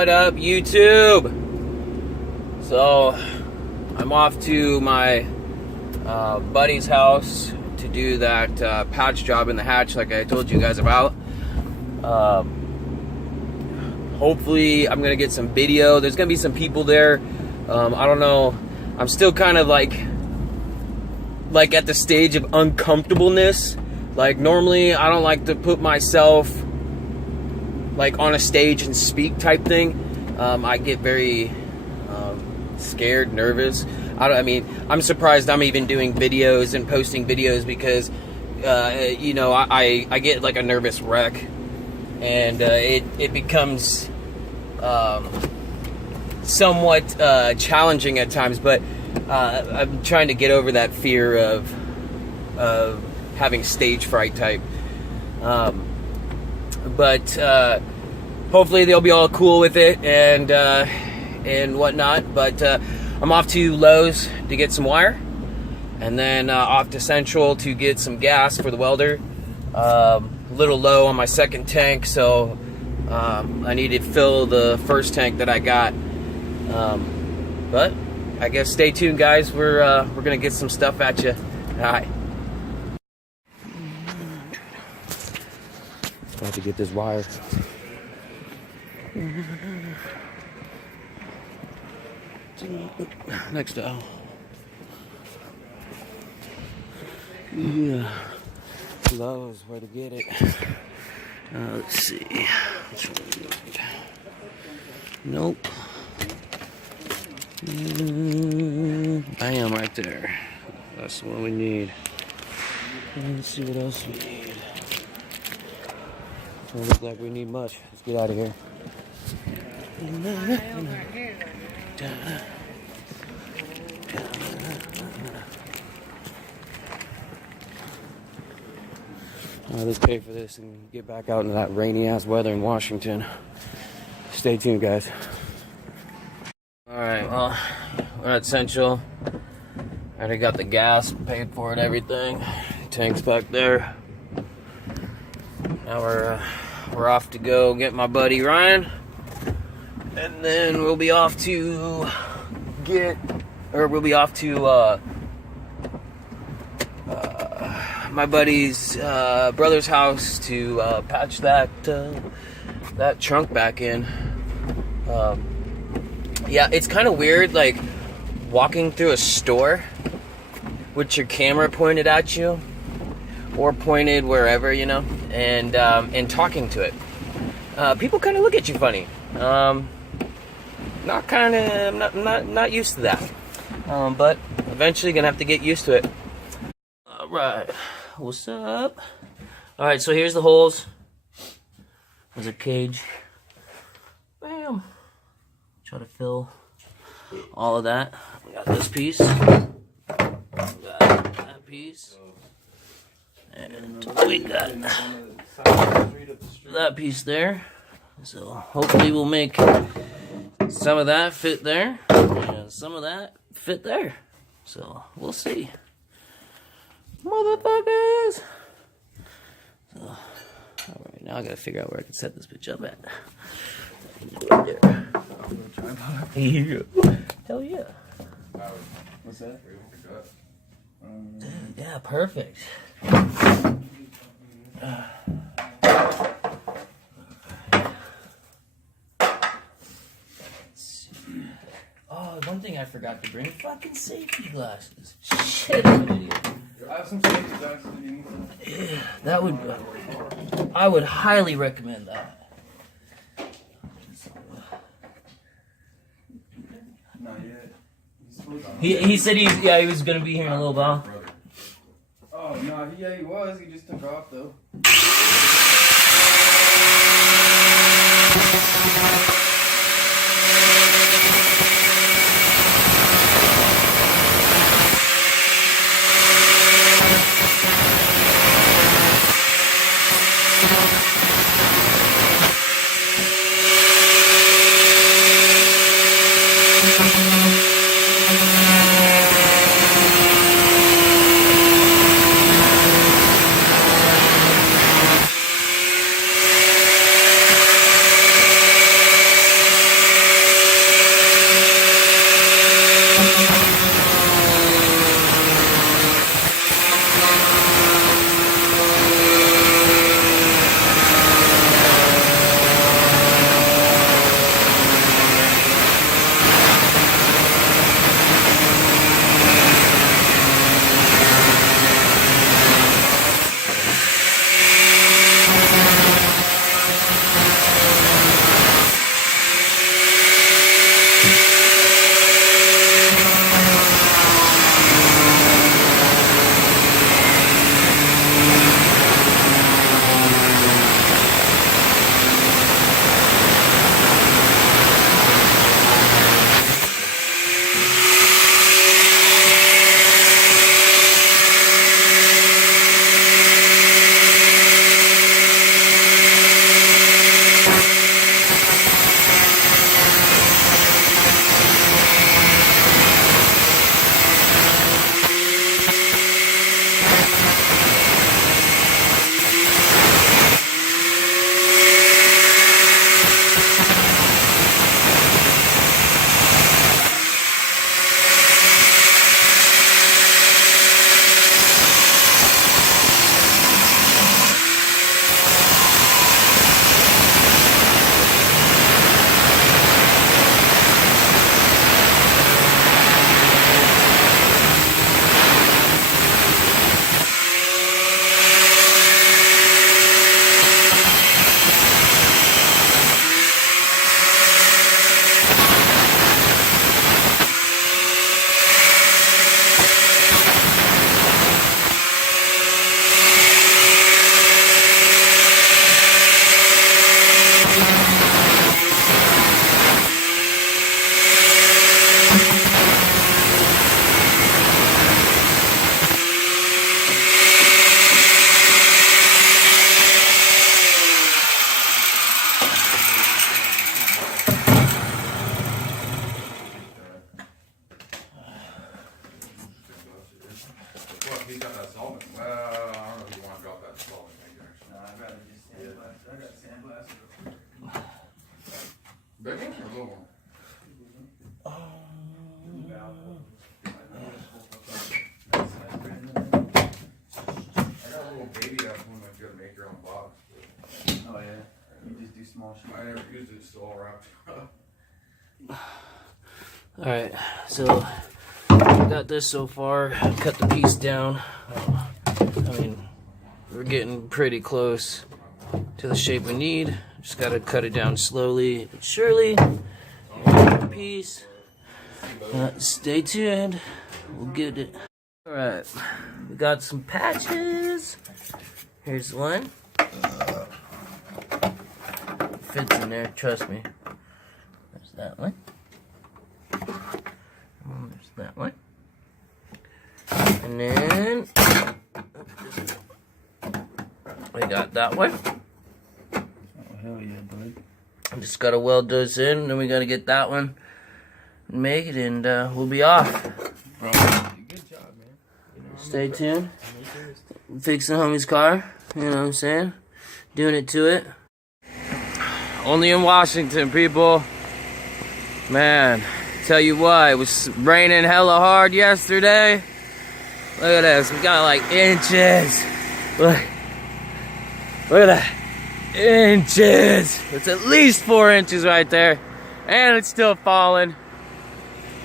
What up, YouTube? So, I'm off to my buddy's house to do that patch job in the hatch like I told you guys about. Hopefully, I'm going to get some video. There's going to be some people there. I don't know. I'm still kind of like at the stage of uncomfortableness. Like, normally, I don't like to put myself like on a stage and speak type thing. I get very scared, nervous. I'm surprised I'm even doing videos and posting videos because I get like a nervous wreck, and it becomes somewhat challenging at times. But I'm trying to get over that fear of having stage fright type. But hopefully they'll be all cool with it and whatnot. But I'm off to Lowe's to get some wire, and then off to Central to get some gas for the welder. A little low on my second tank, so I need to fill the first tank that I got. But I guess stay tuned, guys. We're gonna get some stuff at you. All right. I have to get this wire. Next to yeah, Lowe's where to get it. Let's see. Which one do we need? Nope. Bam, right there. That's the one we need. Let's see what else we need. Doesn't look like we need much. Let's get out of here. Let's pay for this and get back out into that rainy ass weather in Washington. Stay tuned, guys. Alright, well, we're at Central. I already got the gas, paid for it, everything. Tank's back there. Now we're off to go get my buddy Ryan, and then we'll be off to my buddy's brother's house to patch that trunk back in. Yeah, it's kind of weird, like walking through a store with your camera pointed at you or pointed wherever, and talking to it. People kind of look at you funny. Not used to that. But eventually gonna have to get used to it. All right, what's up? All right, so here's the holes. There's a cage. Bam. Try to fill all of that. We got this piece. We got that piece. And we got that piece there. So hopefully we'll make some of that fit there and some of that fit there. So we'll see. Motherfuckers! So, alright, now I gotta figure out where I can set this bitch up at. Right there. Hell yeah. What's that? Yeah, perfect. Oh, one thing I forgot to bring, fucking safety glasses. Shit, I'm an idiot. I have some safety glasses if you need some. Yeah, I would highly recommend that. Not yet. He said he was gonna be here in a little while. Oh no, yeah he was. He just took off though. Big one or little one? I got a little baby at home that's gonna make your own box. Oh yeah. You just do small shit. I never used it, it's still all wrapped up. Alright, so got this so far. Cut the piece down. I mean, we're getting pretty close to the shape we need. Just gotta cut it down slowly but surely. Piece. Stay tuned. We'll get it. Alright, we got some patches. Here's one. Fits in there, trust me. There's that one. There's that one. And then we got that one. Oh hell yeah, bud. Just gotta weld those in, then we gotta get that one made, and we'll be off. Bro, good job, man. You know, Stay tuned. Fixing homie's car, you know what I'm saying? Doing it to it. Only in Washington, people. Man, tell you what, it was raining hella hard yesterday. Look at this, we got like inches. Look at that. Inches. It's at least 4 inches right there. And it's still falling.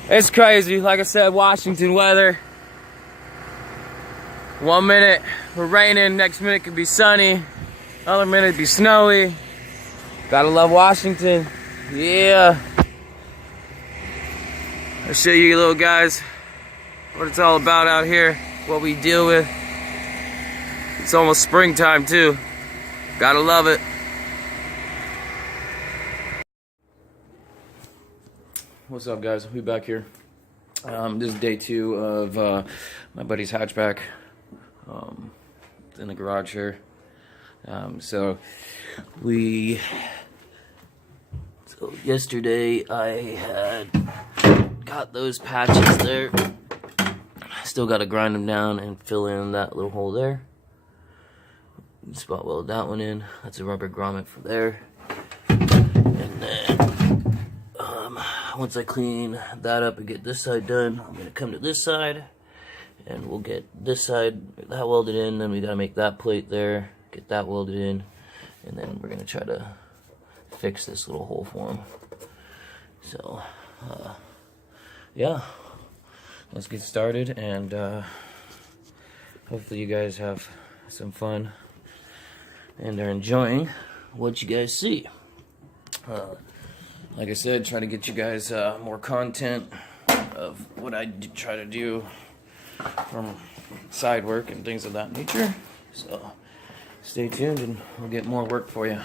It's crazy. Like I said, Washington weather. 1 minute we're raining, next minute could be sunny, other minute it'd be snowy. Gotta love Washington. Yeah. I'll show you little guys what it's all about out here, what we deal with. It's almost springtime too. Gotta love it. What's up, guys? We back here. This is day 2 of my buddy's hatchback. It's in the garage here. So yesterday I had got those patches there. Still got to grind them down and fill in that little hole there. Spot weld that one in. That's a rubber grommet for there. And then once I clean that up and get this side done, I'm gonna come to this side and we'll get this side, that welded in. Then we gotta make that plate there, get that welded in, and then we're gonna try to fix this little hole for him. So yeah, let's get started, and hopefully you guys have some fun and are enjoying what you guys see. Like I said, try to get you guys more content of what I try to do from side work and things of that nature. So stay tuned and we'll get more work for you.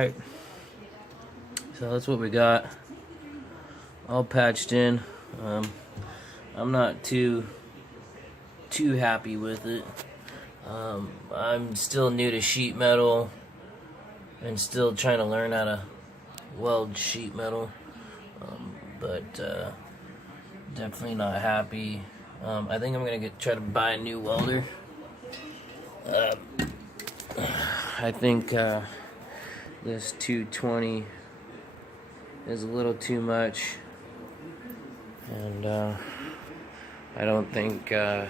Alright. So that's what we got. All patched in. I'm not too happy with it. I'm still new to sheet metal and still trying to learn how to weld sheet metal. But definitely not happy. I think I'm gonna try to buy a new welder. I think this 220 is a little too much, and I don't think. Well,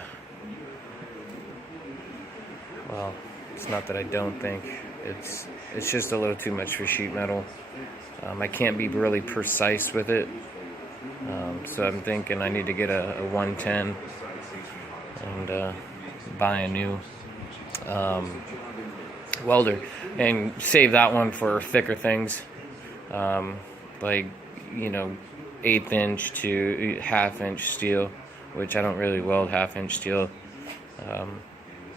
it's not that I don't think. It's just a little too much for sheet metal. I can't be really precise with it. So I'm thinking I need to get a 110 and buy a new welder and save that one for thicker things, like, you know, 1/8 inch to 1/2 inch steel, which I don't really weld 1/2 inch steel.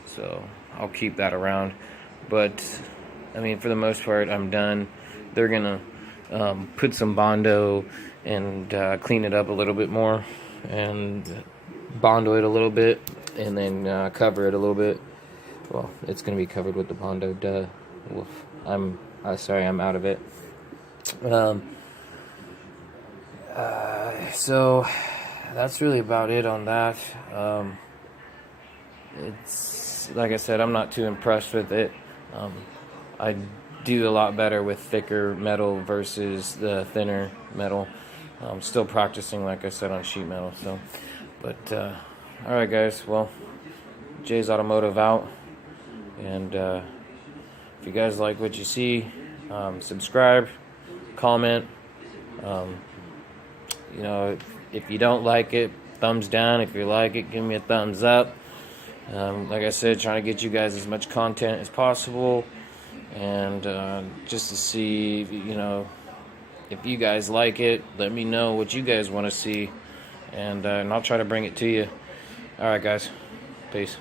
So I'll keep that around. But I mean, for the most part, I'm done. They're gonna put some Bondo and clean it up a little bit more and Bondo it a little bit and then cover it a little bit. Well, it's gonna be covered with the Bondo. Duh. Woof. I'm sorry, I'm out of it. So that's really about it on that. It's like I said, I'm not too impressed with it. I do a lot better with thicker metal versus the thinner metal. I'm still practicing, like I said, on sheet metal. So, but all right, guys. Well, Jay's Automotive out, and if you guys like what you see, subscribe, comment. You know, if you don't like it, thumbs down. If you like it, give me a thumbs up. Like I said, trying to get you guys as much content as possible, and just to see, you know, if you guys like it, let me know what you guys want to see, and I'll try to bring it to you. All right, guys, peace.